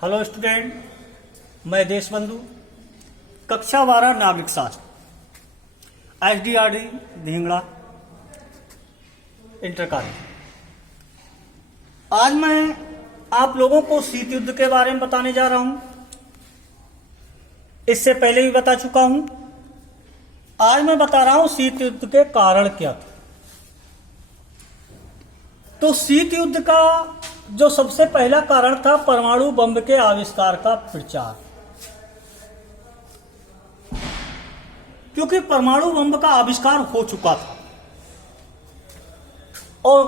Hello student, मैं देशबंधु कक्षा 12 नागरिक शास्त्र SDRD धिंगड़ा इंटर कॉलेज। आज मैं आप लोगों को शीत युद्ध के बारे में बताने जा रहा हूं। इससे पहले भी बता चुका हूं। आज मैं बता रहा हूं शीत युद्ध के कारण क्या थे। तो शीत युद्ध का जो सबसे पहला कारण था परमाणु बम के आविष्कार का प्रचार, क्योंकि परमाणु बम का आविष्कार हो चुका था और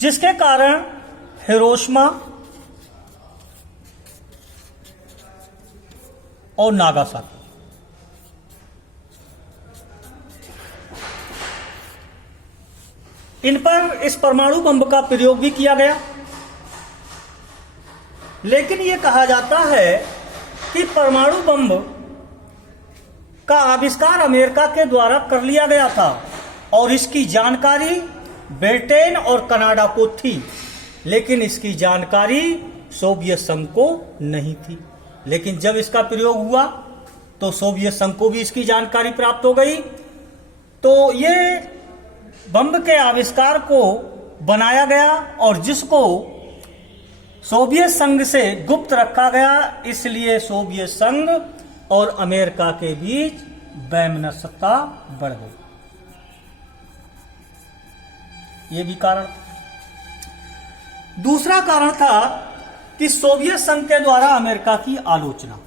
जिसके कारण हिरोशिमा और नागासाकी इन पर इस परमाणु बम का प्रयोग भी किया गया। लेकिन यह कहा जाता है कि परमाणु बम का आविष्कार अमेरिका के द्वारा कर लिया गया था और इसकी जानकारी ब्रिटेन और कनाडा को थी, लेकिन इसकी जानकारी सोवियत संघ को नहीं थी। लेकिन जब इसका प्रयोग हुआ तो सोवियत संघ को भी इसकी जानकारी प्राप्त हो गई। तो ये बम के आविष्कार को बनाया गया और जिसको सोवियत संघ से गुप्त रखा गया, इसलिए सोवियत संघ और अमेरिका के बीच वैमनस्यता बढ़ गई। यह भी कारण था। दूसरा कारण था कि सोवियत संघ के द्वारा अमेरिका की आलोचना।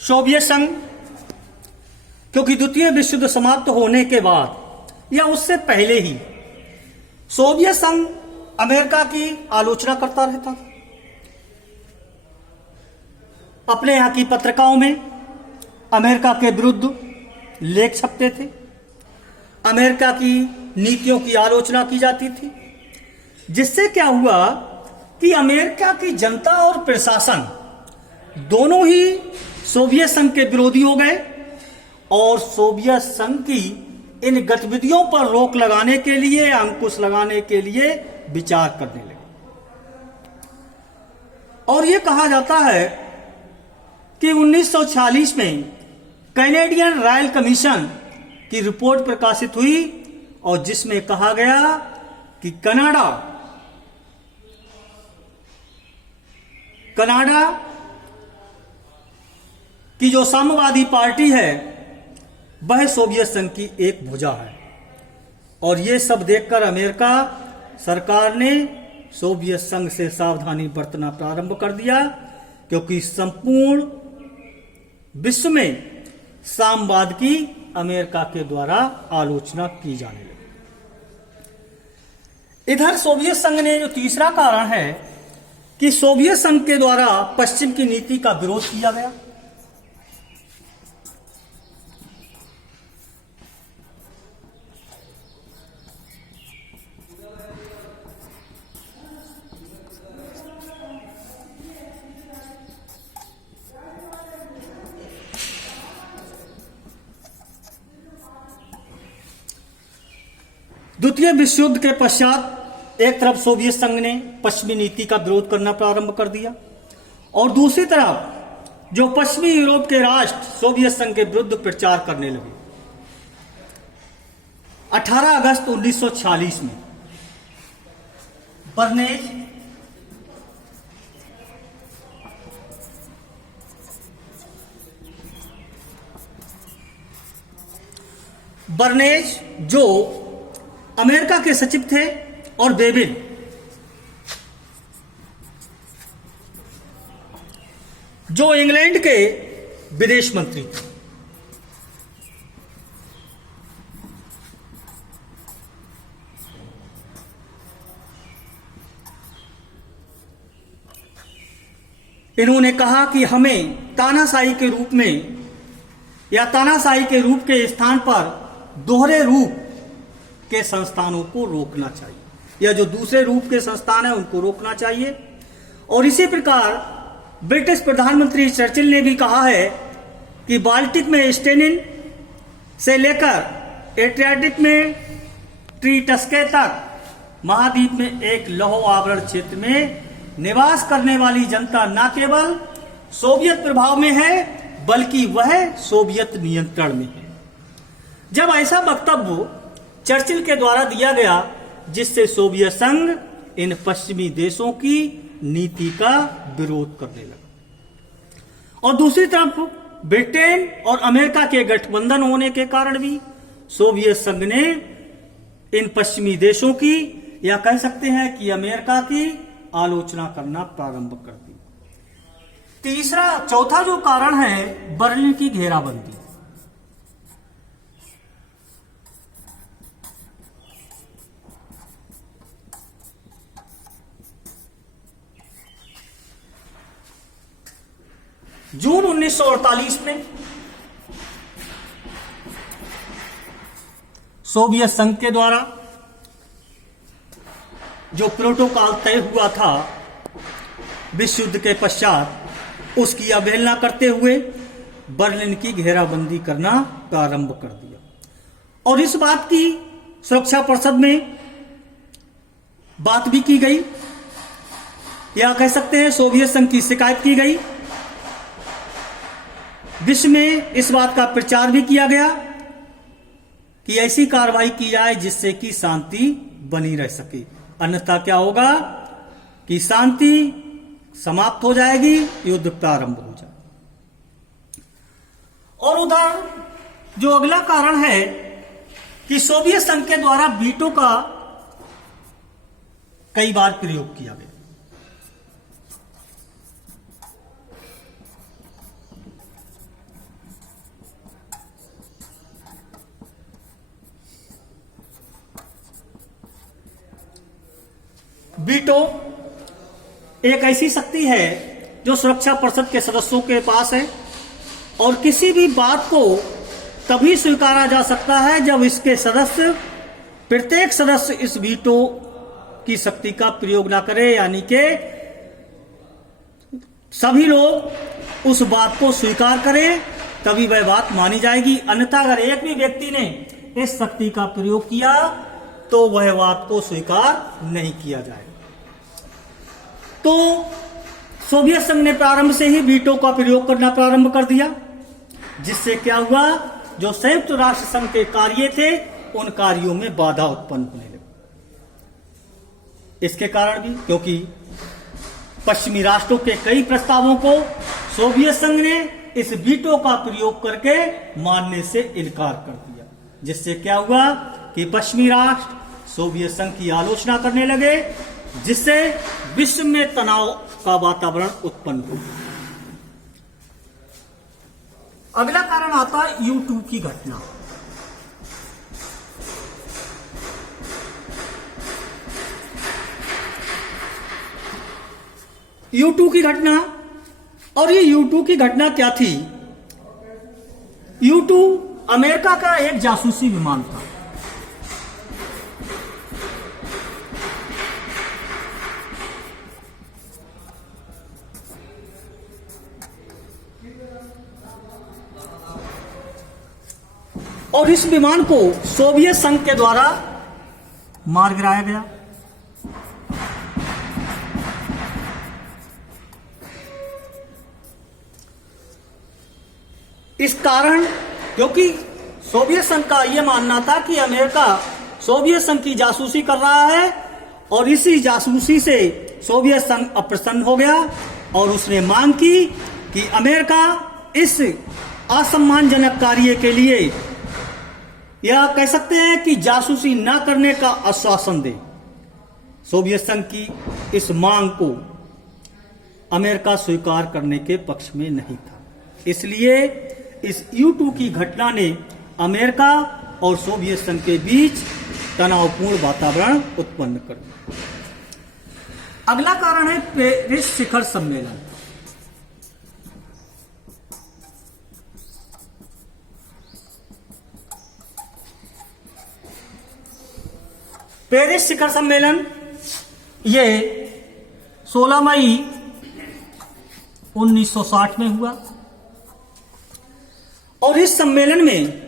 सोवियत संघ, क्योंकि द्वितीय विश्व युद्ध समाप्त होने के बाद या उससे पहले ही सोवियत संघ अमेरिका की आलोचना करता रहता था। अपने यहां की पत्रिकाओं में अमेरिका के विरुद्ध लेख छपते थे, अमेरिका की नीतियों की आलोचना की जाती थी, जिससे क्या हुआ कि अमेरिका की जनता और प्रशासन दोनों ही सोवियत संघ के विरोधी हो गए और सोवियत संघ की इन गतिविधियों पर रोक लगाने के लिए, अंकुश लगाने के लिए विचार करने लगे। और यह कहा जाता है कि 1946 में कैनेडियन रॉयल कमीशन की रिपोर्ट प्रकाशित हुई और जिसमें कहा गया कि कनाडा की जो साम्यवादी पार्टी है वह सोवियत संघ की एक भुजा है। और यह सब देखकर अमेरिका सरकार ने सोवियत संघ से सावधानी बरतना प्रारंभ कर दिया, क्योंकि संपूर्ण विश्व में साम्यवाद की अमेरिका के द्वारा आलोचना की जाने लगी। इधर सोवियत संघ ने जो तीसरा कारण है कि सोवियत संघ के द्वारा पश्चिम की नीति का विरोध किया गया। द्वितीय विश्व युद्ध के पश्चात एक तरफ सोवियत संघ ने पश्चिमी नीति का विरोध करना प्रारंभ कर दिया और दूसरी तरफ जो पश्चिमी यूरोप के राष्ट्र सोवियत संघ के विरुद्ध प्रचार करने लगे। 18 अगस्त 1946 में बर्नेज जो अमेरिका के सचिव थे और बेबिन जो इंग्लैंड के विदेश मंत्री थे, इन्होंने कहा कि हमें तानाशाही के रूप में या तानाशाही के रूप के स्थान पर दोहरे रूप के संस्थानों को रोकना चाहिए, या जो दूसरे रूप के संस्थान हैं उनको रोकना चाहिए। और इसी प्रकार ब्रिटिश प्रधानमंत्री चर्चिल ने भी कहा है कि बाल्टिक में स्टेनिन से लेकर एड्रियाटिक में ट्रीटस्के तक महाद्वीप में एक लौह आवरण क्षेत्र में निवास करने वाली जनता न केवल सोवियत प्रभाव में है बल्कि वह सोवियत नियंत्रण में है। जब ऐसा वक्तव्य चर्चिल के द्वारा दिया गया जिससे सोवियत संघ इन पश्चिमी देशों की नीति का विरोध करने लगा, और दूसरी तरफ ब्रिटेन और अमेरिका के गठबंधन होने के कारण भी सोवियत संघ ने इन पश्चिमी देशों की, या कह सकते हैं कि अमेरिका की आलोचना करना प्रारंभ कर दी। चौथा जो कारण है बर्लिन की घेराबंदी। जून 1948 में सोवियत संघ के द्वारा जो प्रोटोकॉल तय हुआ था विश्व युद्ध के पश्चात, उसकी अवहेलना करते हुए बर्लिन की घेराबंदी करना प्रारंभ कर दिया, और इस बात की सुरक्षा परिषद में बात भी की गई, या कह सकते हैं सोवियत संघ की शिकायत की गई। विश्व में इस बात का प्रचार भी किया गया कि ऐसी कार्रवाई की जाए जिससे कि शांति बनी रह सके, अन्यथा क्या होगा कि शांति समाप्त हो जाएगी, युद्ध प्रारंभ हो जाए। और उधर जो अगला कारण है कि सोवियत संघ के द्वारा वीटो का कई बार प्रयोग किया गया। वीटो एक ऐसी शक्ति है जो सुरक्षा परिषद के सदस्यों के पास है, और किसी भी बात को तभी स्वीकारा जा सकता है जब इसके सदस्य, प्रत्येक सदस्य इस वीटो की शक्ति का प्रयोग ना करे, यानी कि सभी लोग उस बात को स्वीकार करें तभी वह बात मानी जाएगी। अन्यथा अगर एक भी व्यक्ति ने इस शक्ति का प्रयोग किया तो वह बात को स्वीकार नहीं किया जाएगा। तो सोवियत संघ ने प्रारंभ से ही वीटो का प्रयोग करना प्रारंभ कर दिया, जिससे क्या हुआ, जो संयुक्त राष्ट्र संघ के कार्य थे उन कार्यों में बाधा उत्पन्न होने लगी। इसके कारण भी क्योंकि पश्चिमी राष्ट्रों के कई प्रस्तावों को सोवियत संघ ने इस वीटो का प्रयोग करके मानने से इनकार कर दिया, जिससे क्या हुआ कि पश्चिमी राष्ट्र सोवियत संघ की आलोचना करने लगे, जिससे विश्व में तनाव का वातावरण उत्पन्न हुआ। अगला कारण आता है U2 की घटना। U2 की घटना, और ये U2 की घटना क्या थी? U2 अमेरिका का एक जासूसी विमान था। और इस विमान को सोवियत संघ के द्वारा मार गिराया गया। इस कारण क्योंकि सोवियत संघ का यह मानना था कि अमेरिका सोवियत संघ की जासूसी कर रहा है, और इसी जासूसी से सोवियत संघ अप्रसन्न हो गया और उसने मांग की कि अमेरिका इस असम्मानजनक कार्य के लिए, या कह सकते हैं कि जासूसी न करने का आश्वासन दे। सोवियत संघ की इस मांग को अमेरिका स्वीकार करने के पक्ष में नहीं था। इसलिए इस U2 की घटना ने अमेरिका और सोवियत संघ के बीच तनावपूर्ण वातावरण उत्पन्न कर दिया। अगला कारण है पेरिस शिखर सम्मेलन। पेरिस शिखर सम्मेलन ये 16 मई 1960 में हुआ और इस सम्मेलन में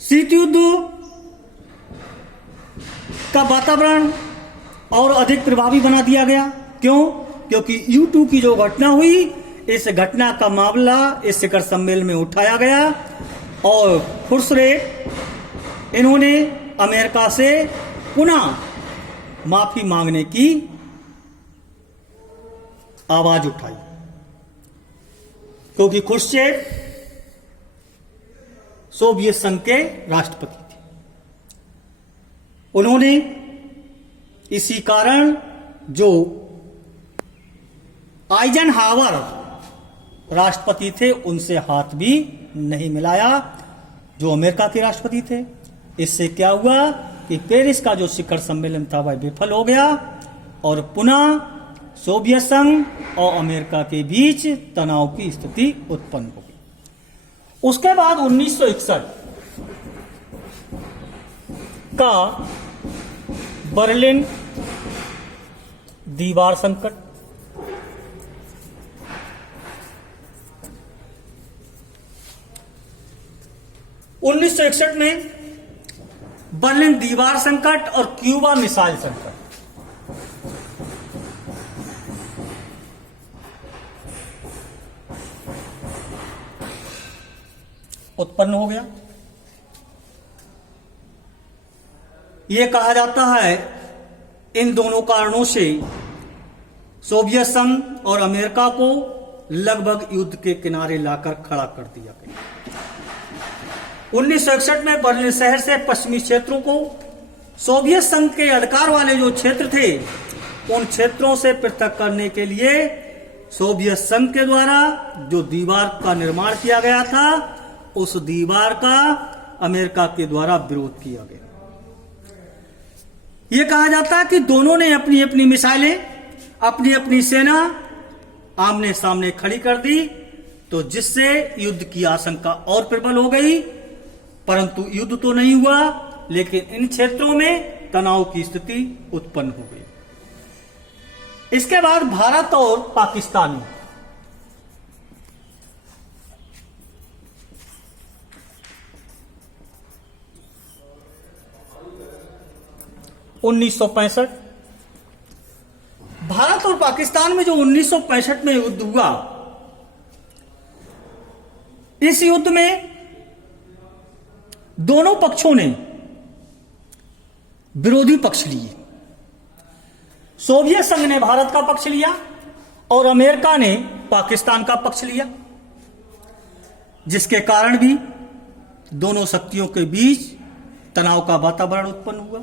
शीत युद्ध का वातावरण और अधिक प्रभावी बना दिया गया। क्यों? क्योंकि U2 की जो घटना हुई, इस घटना का मामला इस शिखर सम्मेलन में उठाया गया और खुसरे इन्होंने अमेरिका से पुनः माफी मांगने की आवाज उठाई, क्योंकि खुर्शचेव सोवियत संघ के राष्ट्रपति थे। उन्होंने इसी कारण जो आइजनहावर राष्ट्रपति थे उनसे हाथ भी नहीं मिलाया, जो अमेरिका के राष्ट्रपति थे। इससे क्या हुआ कि पेरिस का जो शिखर सम्मेलन था वह विफल हो गया और पुनः सोवियत संघ और अमेरिका के बीच तनाव की स्थिति उत्पन्न हो गई। उसके बाद 1961 का बर्लिन दीवार संकट, में बर्लिन दीवार संकट और क्यूबा मिसाइल संकट। उत्पन्न हो गया। यह कहा जाता है इन दोनों कारणों से सोवियत संघ और अमेरिका को लगभग युद्ध के किनारे लाकर खड़ा कर दिया गया। 1961 में बर्लिन शहर से पश्चिमी क्षेत्रों को सोवियत संघ के अधिकार वाले जो क्षेत्र थे उन क्षेत्रों से पृथक करने के लिए सोवियत संघ के द्वारा जो दीवार का निर्माण किया गया था उस दीवार का अमेरिका के द्वारा विरोध किया गया। यह कहा जाता है कि दोनों ने अपनी अपनी मिसाइलें, अपनी अपनी सेना आमने सामने खड़ी कर दी, तो जिससे युद्ध की आशंका और प्रबल हो गई। परंतु युद्ध तो नहीं हुआ, लेकिन इन क्षेत्रों में तनाव की स्थिति उत्पन्न हो गई। इसके बाद भारत और पाकिस्तान में 1965 भारत और पाकिस्तान में जो 1965 में युद्ध हुआ, इस युद्ध में दोनों पक्षों ने विरोधी पक्ष लिए। सोवियत संघ ने भारत का पक्ष लिया और अमेरिका ने पाकिस्तान का पक्ष लिया, जिसके कारण भी दोनों शक्तियों के बीच तनाव का वातावरण उत्पन्न हुआ।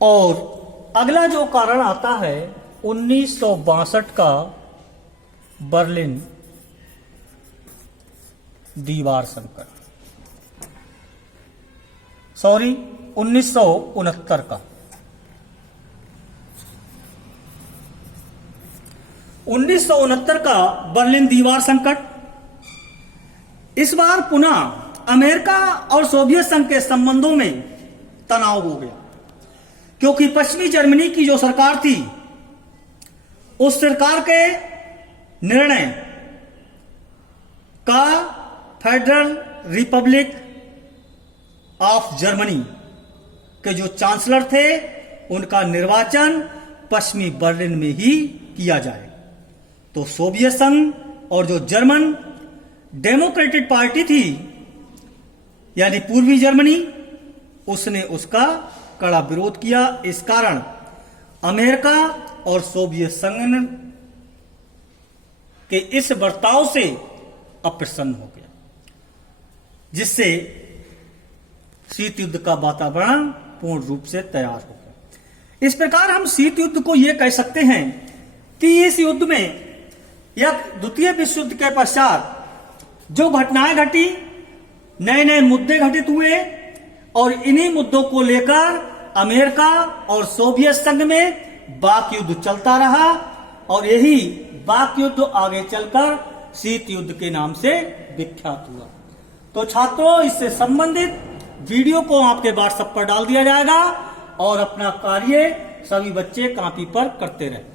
और अगला जो कारण आता है 1962 का बर्लिन दीवार संकट, 1969 का 1969 का बर्लिन दीवार संकट। इस बार पुनः अमेरिका और सोवियत संघ के संबंधों में तनाव हो गया, क्योंकि पश्चिमी जर्मनी की जो सरकार थी उस सरकार के निर्णय का फेडरल रिपब्लिक ऑफ जर्मनी के जो चांसलर थे उनका निर्वाचन पश्चिमी बर्लिन में ही किया जाए। तो सोवियत संघ और जो जर्मन डेमोक्रेटिक पार्टी थी यानी पूर्वी जर्मनी, उसने उसका कड़ा विरोध किया। इस कारण अमेरिका और सोवियत संघ के इस बर्ताव से अप्रसन्न हो गया, जिससे शीत युद्ध का वातावरण पूर्ण रूप से तैयार हो गया। इस प्रकार हम शीत युद्ध को यह कह सकते हैं कि इस युद्ध में या द्वितीय विश्व युद्ध के पश्चात जो घटनाएं घटी, नए नए मुद्दे घटित हुए और इन्हीं मुद्दों को लेकर अमेरिका और सोवियत संघ में वाक युद्ध चलता रहा और यही वाक युद्ध आगे चलकर शीत युद्ध के नाम से विख्यात हुआ। तो छात्रों, इससे संबंधित वीडियो को आपके व्हाट्सएप पर डाल दिया जाएगा और अपना कार्य सभी बच्चे कॉपी पर करते रहें।